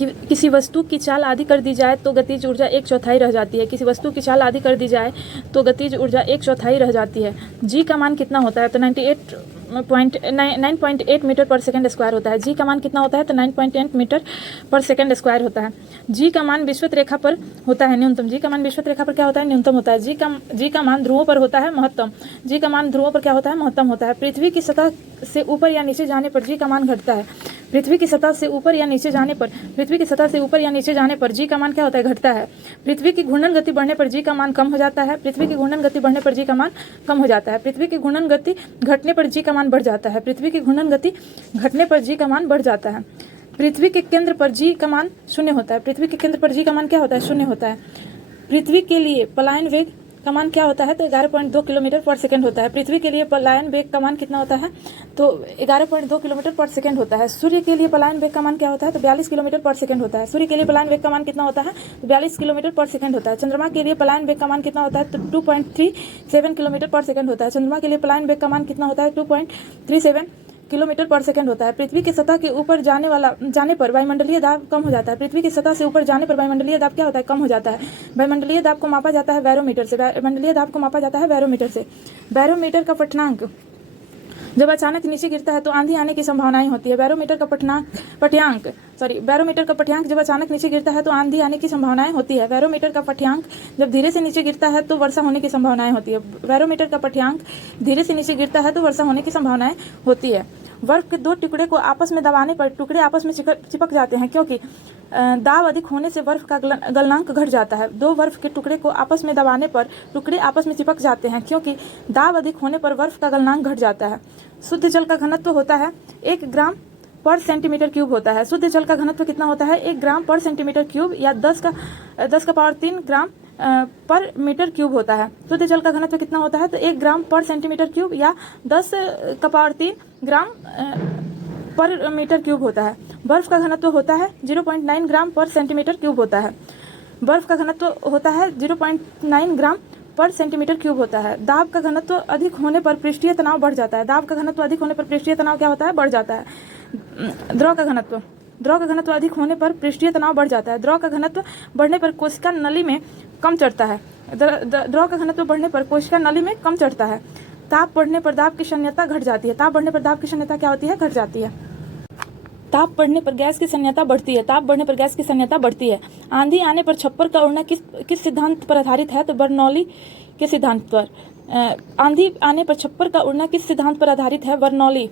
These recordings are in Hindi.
कि किसी वस्तु की चाल आधी कर दी जाए तो गतिज ऊर्जा 1/4 रह जाती है। किसी वस्तु की चाल आधी कर दी जाए तो गतिज ऊर्जा 1/4 रह जाती है। जी का मान कितना होता है? तो 9.8 मीटर पर सेकंड स्क्वायर होता है। जी का मान कितना होता है? तो 9.8 मीटर पर सेकंड स्क्वायर होता है। जी का मान विषुवत रेखा पर होता है न्यूनतम। जी का मान विषुवत रेखा पर क्या होता है? न्यूनतम होता है। जी का मान ध्रुवों पर होता है महत्तम। जी का मान ध्रुवों पर क्या होता है? महत्तम होता है। पृथ्वी की सतह से ऊपर या नीचे जाने पर जी का मान घटता है। पृथ्वी की सतह से ऊपर या नीचे जाने पर जी का मान क्या होता है? घटता है। पृथ्वी की घूर्णन गति बढ़ने पर जी का मान कम हो जाता है। पृथ्वी की घूर्णन गति बढ़ने पर जी का मान कम हो जाता है। पृथ्वी की घूर्णन गति घटने पर जी का मान बढ़ जाता है। पृथ्वी की घूर्णन गति घटने पर जी का मान बढ़ जाता है। पृथ्वी के केंद्र पर जी का मान 0 होता है। पृथ्वी के केंद्र पर जी का मान क्या होता है? 0 होता है। पृथ्वी के लिए पलायन वेग का मान क्या होता है? तो 11.2 किलोमीटर पर सेकंड होता है। पृथ्वी के लिए पलायन वेग का मान कितना होता है? तो 11.2 किलोमीटर पर सेकंड होता है। सूर्य के लिए पलायन वेग का मान क्या होता है? तो 42 किलोमीटर पर सेकंड होता है। सूर्य के लिए पलायन वेग का मान कितना होता है? तो 42 किलोमीटर पर सेकंड होता है। चंद्रमा के लिए पलायन वेग का मान कितना होता है? तो 2.37 किलोमीटर पर सेकंड होता है। चंद्रमा के लिए पलायन वेग का मान कितना होता है? 2.37 किलोमीटर पर सेकंड होता है। पृथ्वी की सतह के ऊपर जाने पर वायुमंडलीय दाब कम हो जाता है। पृथ्वी की सतह से ऊपर जाने पर वायुमंडलीय दाब क्या होता है? कम हो जाता है। वायुमंडलीय दाब को मापा जाता है बैरोमीटर से। वायुमंडलीय दाब को मापा जाता है बैरोमीटर से। बैरोमीटर का पठनांक जब अचानक नीचे गिरता है तो आंधी आने की संभावनाएं होती है। बैरोमीटर का पठ्यांक जब अचानक नीचे गिरता है तो आंधी आने की संभावनाएं होती है। बैरोमीटर का पठ्यांक जब धीरे से नीचे गिरता है तो वर्षा होने की संभावनाएं होती है। बैरोमीटर का पठ्यांक धीरे से नीचे गिरता है तो वर्षा होने की संभावनाएं होती है। बर्फ के दो टुकड़े को आपस में दबाने पर टुकड़े आपस में चिपक जाते हैं क्योंकि दाब अधिक होने से बर्फ का गलनांक घट जाता है। दो बर्फ के टुकड़े को आपस में दबाने पर टुकड़े आपस में चिपक जाते हैं क्योंकि दाब अधिक होने पर बर्फ का गलनांक घट जाता है। शुद्ध जल का घनत्व होता है 1 ग्राम पर सेंटीमीटर क्यूब होता है। शुद्ध जल का घनत्व कितना होता है? 1 ग्राम पर सेंटीमीटर क्यूब या 10 का पावर 3 ग्राम पर मीटर क्यूब होता है। शुद्ध जल का घनत्व कितना होता है? तो 1 ग्राम पर सेंटीमीटर क्यूब या 10 का पावर 3 ग्राम पर मीटर क्यूब होता है। बर्फ का घनत्व होता है 0.9 ग्राम पर सेंटीमीटर क्यूब होता है। बर्फ का घनत्व होता है 0.9 ग्राम पर सेंटीमीटर क्यूब होता है। दाब का घनत्व अधिक होने पर पृष्ठीय तनाव बढ़ जाता है। दाब का घनत्व अधिक होने पर पृष्ठीय तनाव क्या होता है? बढ़ जाता है। द्रव का घनत्व अधिक होने पर पृष्ठीय तनाव बढ़ जाता है। द्रव का घनत्व बढ़ने पर कोशिका नली में कम चढ़ता है। द्रव का घनत्व बढ़ने पर कोशिका नली में कम चढ़ता है। ताप बढ़ने पर दाब की शून्यता घट जाती है। ताप बढ़ने पर दाब की शून्यता क्या होती है? घट जाती है। ताप बढ़ने पर गैस की शून्यता बढ़ती है। ताप बढ़ने पर गैस की शून्यता बढ़ती है। आंधी आने पर छप्पर का उड़ना किस सिद्धांत पर आधारित है? तो बर्नौली के सिद्धांत पर। आंधी आने पर छप्पर का उड़ना किस सिद्धांत पर आधारित है? बर्नौली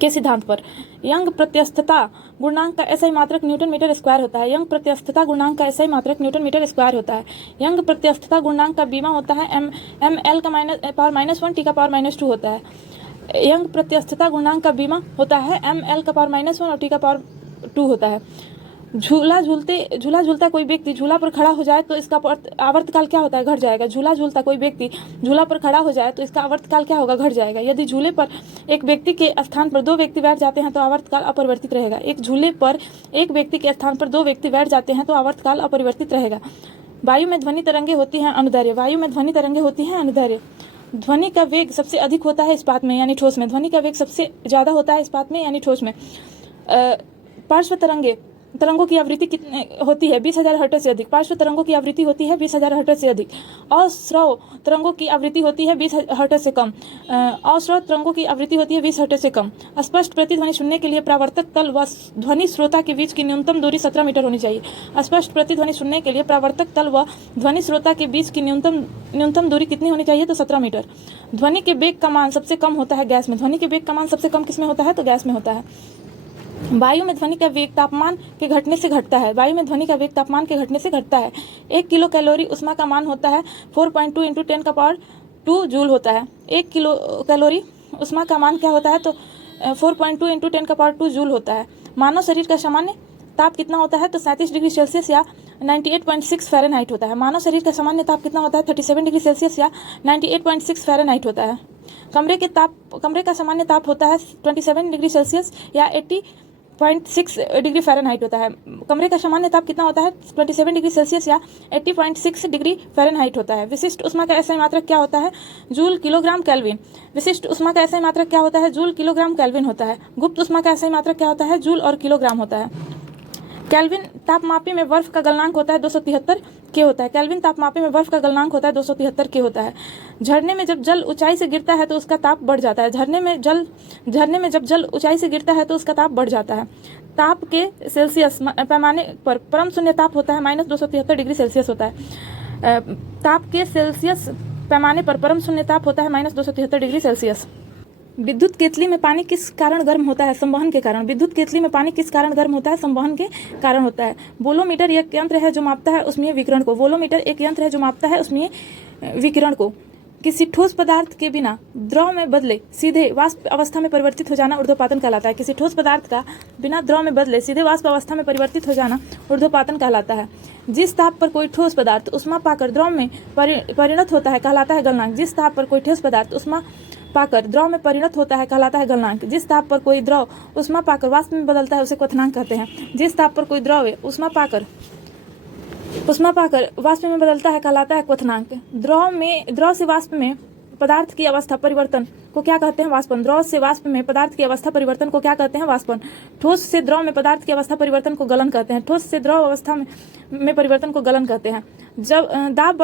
के सिद्धांत पर। यंग प्रत्यस्थता गुणांक का SI मात्रक न्यूटन मीटर स्क्वायर होता है। यंग प्रत्यस्थता गुणांक का SI मात्रक न्यूटन मीटर स्क्वायर होता है। यंग प्रत्यस्थता गुणांक का बीमा होता है ml का पावर -1 t का पावर -2 होता है। यंग प्रत्यस्थता गुणांक का बीमा होता है ml का पावर -1 और t का पावर 2 होता है। झूला झूलता कोई व्यक्ति झूला पर खड़ा हो जाए तो इसका आवर्तकाल क्या होता है? घट जाएगा। झूला झूलता कोई व्यक्ति झूला पर खड़ा हो जाए तो इसका आवर्तकाल क्या होगा? घट जाएगा। यदि झूले पर एक व्यक्ति के स्थान पर 2 व्यक्ति बैठ जाते हैं तो आवर्तकाल अपरिवर्तित रहेगा। एक झूले पर एक व्यक्ति के स्थान पर 2 व्यक्ति बैठ जाते हैं तो आवर्तकाल अपरिवर्तित रहेगा। वायु में ध्वनि तरंगे होती हैं अनुदैर्घ्य। ध्वनि का वेग सबसे अधिक होता है इस्पात में यानी ठोस में। ध्वनि का वेग सबसे ज्यादा होता है इस्पात में यानी ठोस में। पार्श्व तरंगों की आवृत्ति कितनी होती है? 20,000 हर्ट्ज से अधिक। पार्श्व तरंगों की आवृत्ति होती है 20,000 हर्ट्ज से अधिक। अश्रव तरंगों की आवृत्ति होती है 20 हर्ट्ज से कम। अश्रव तरंगों की आवृत्ति होती है 20 हर्ट्ज से कम। स्पष्ट प्रतिध्वनि सुनने के लिए परावर्तक तल व ध्वनि श्रोता के बीच की न्यूनतम दूरी 17 मीटर होनी चाहिए। स्पष्ट प्रतिध्वनि सुनने के लिए परावर्तक तल व ध्वनि श्रोता के बीच की न्यूनतम दूरी कितनी होनी चाहिए? तो 17 मीटर। ध्वनि के वेग का मान सबसे कम होता है गैस में। ध्वनि के वेग का मान सबसे कम किसमें होता है? तो गैस में होता है। वायु में ध्वनि का वेग तापमान के घटने से घटता है। 1 किलो कैलोरी उष्मा का मान होता है 4.2 × 10 का पावर 2 जूल होता है। 1 किलो कैलोरी उष्मा का मान क्या होता है? तो 4.2 × 10 का पावर 2 जूल होता है। मानव शरीर का सामान्य ताप कितना होता है? तो 37 डिग्री सेल्सियस या 98.6 फ़ारेनहाइट होता है। मानव शरीर का सामान्य ताप कितना होता है? 37 डिग्री सेल्सियस या 98.6 फ़ारेनहाइट होता है। कमरे का सामान्य ताप होता है 27 डिग्री सेल्सियस या 80.6 डिग्री फ़ारेनहाइट होता है। कमरे का सामान्य ताप कितना होता है? 27 डिग्री सेल्सियस या 80.6 डिग्री फ़ारेनहाइट होता है। विशिष्ट ऊष्मा का SI मात्रक क्या होता है? Joule kilogram kelvin. विशिष्ट ऊष्मा का SI मात्रक क्या होता है? जूल किलोग्राम केल्विन होता है। गुप्त ऊष्मा का SI मात्रक क्या होता है? जूल और किलोग्राम होता है। केल्विन तापमापी में बर्फ का गलनांक होता है 273 के होता है। केल्विन तापमापी में बर्फ का गलनांक होता है 273 के होता है। झरने में जब जल ऊंचाई से गिरता है तो उसका ताप बढ़ जाता है। झरने में जब जल ऊंचाई से गिरता है तो उसका ताप बढ़ जाता है। ताप के सेल्सियस पैमाने पर परम शून्य ताप होता है -273 डिग्री सेल्सियस होता है। ताप के सेल्सियस पैमाने पर परम शून्य ताप होता है -273 डिग्री सेल्सियस। विद्युत केतली में पानी किस कारण गर्म होता है? संवहन के कारण। विद्युत केतली में पानी किस कारण गर्म होता है? संवहन के कारण होता है। वोलोमीटर एक यंत्र है जो मापता है उष्मीय विकिरण को। वोलोमीटर एक यंत्र है जो मापता है उष्मीय विकिरण को। किसी ठोस पदार्थ के बिना द्रव में बदले सीधे वाष्प अवस्था में परिवर्तित हो जाना ऊर्ध्वपातन कहलाता है। किसी ठोस पदार्थ का बिना द्रव में बदले सीधे वाष्प अवस्था में परिवर्तित हो जाना ऊर्ध्वपातन कहलाता है। जिस ताप पर कोई ठोस पदार्थ उष्मा पाकर द्रव में परिणत होता है कहलाता है गलनांक। जिस ताप पर कोई ठोस पदार्थ उष्मा पाकर द्रव में परिणत होता है कहलाता है गलनांक। जिस ताप पर कोई द्रव उष्मा पाकर वाष्प में बदलता है उसे क्वथनांक कहते हैं। जिस ताप पर कोई द्रव उष्मा पाकर वाष्प में बदलता है कहलाता है क्वथनांक। द्रव से वाष्प में पदार्थ की अवस्था परिवर्तन को क्या कहते हैं? वाष्पन। द्रव से वाष्प में पदार्थ की अवस्था परिवर्तन को क्या कहते हैं? वाष्पन। ठोस से द्रव में पदार्थ की अवस्था परिवर्तन को गलन कहते हैं। ठोस से द्रव अवस्था में परिवर्तन को गलन कहते हैं। जब दाब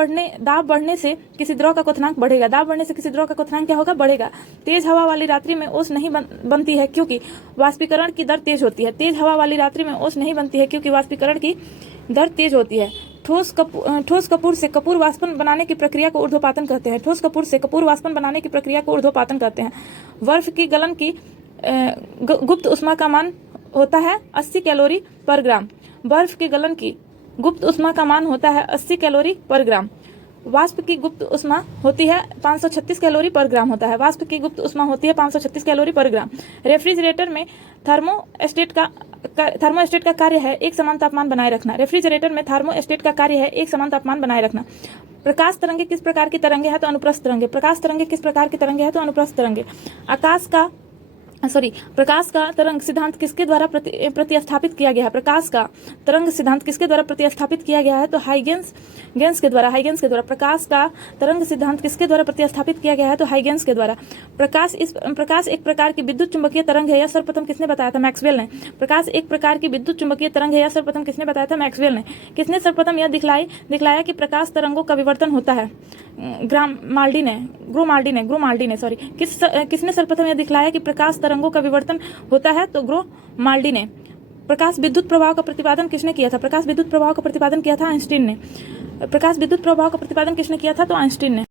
बढ़ने से किसी द्रव का क्वथनांक बढ़ेगा। दाब बढ़ने से किसी द्रव का क्वथनांक क्या होगा? बढ़ेगा। तेज हवा वाली रात्रि में ओस नहीं बनती है क्योंकि वाष्पीकरण की दर तेज होती है। तेज हवा वाली रात्रि में ओस नहीं बनती है क्योंकि वाष्पीकरण की दर तेज होती है। ठोस कपूर से कपूर वाष्पन बनाने की प्रक्रिया को ऊर्ध्वपातन कहते हैं। ठोस कपूर से कपूर वाष्पन बनाने की प्रक्रिया को ऊर्ध्वपातन कहते हैं। बर्फ की गलन की गुप्त उष्मा का मान होता है 80 कैलोरी पर ग्राम। बर्फ की गलन की गुप्त उष्मा का मान होता है 80 कैलोरी पर ग्राम। वाष्प की गुप्त उष्मा होती है 536 कैलोरी पर ग्राम होता है। वाष्प की गुप्त उष्मा होती है 536 कैलोरी पर ग्राम। रेफ्रिजरेटर में थर्मोस्टेट का कार्य है एक समान तापमान बनाए रखना। रेफ्रिजरेटर में थर्मोस्टेट का कार्य है एक समान तापमान बनाए रखना। प्रकाश तरंगे किस प्रकार की तरंगे हैं? तो अनुप्रस्थ तरंगे। प्रकाश तरंगे किस प्रकार की तरंगे हैं? तो अनुप्रस्थ तरंगे। प्रकाश का तरंग सिद्धांत किसके द्वारा प्रतिस्थापित किया गया है? प्रकाश का तरंग सिद्धांत किसके द्वारा प्रतिस्थापित किया गया है? तो हाइगेंस के द्वारा। प्रकाश का तरंग सिद्धांत किसके द्वारा प्रतिस्थापित किया गया है? तो हाइगेंस के द्वारा। प्रकाश एक प्रकार की विद्युत चुंबकीय तरंग है। यह सर्वप्रथम किसने बताया था? मैक्सवेल ने। प्रकाश एक प्रकार की विद्युत चुंबकीय तरंग है। यह सर्वप्रथम किसने बताया था? मैक्सवेल ने। किसने सर्वप्रथम यह दिखलाया कि प्रकाश तरंगों का विवर्तन होता है? ग्रोमाल्डी ने। किसने सर्वप्रथम यह दिखलाया कि प्रकाश तरंगों का विवर्तन होता है? तो ग्रोमाल्डी ने। प्रकाश विद्युत प्रभाव का प्रतिपादन किसने किया था? प्रकाश विद्युत प्रभाव का प्रतिपादन किया था आइंस्टीन ने। प्रकाश विद्युत प्रभाव का प्रतिपादन किसने किया था? तो आइंस्टीन ने।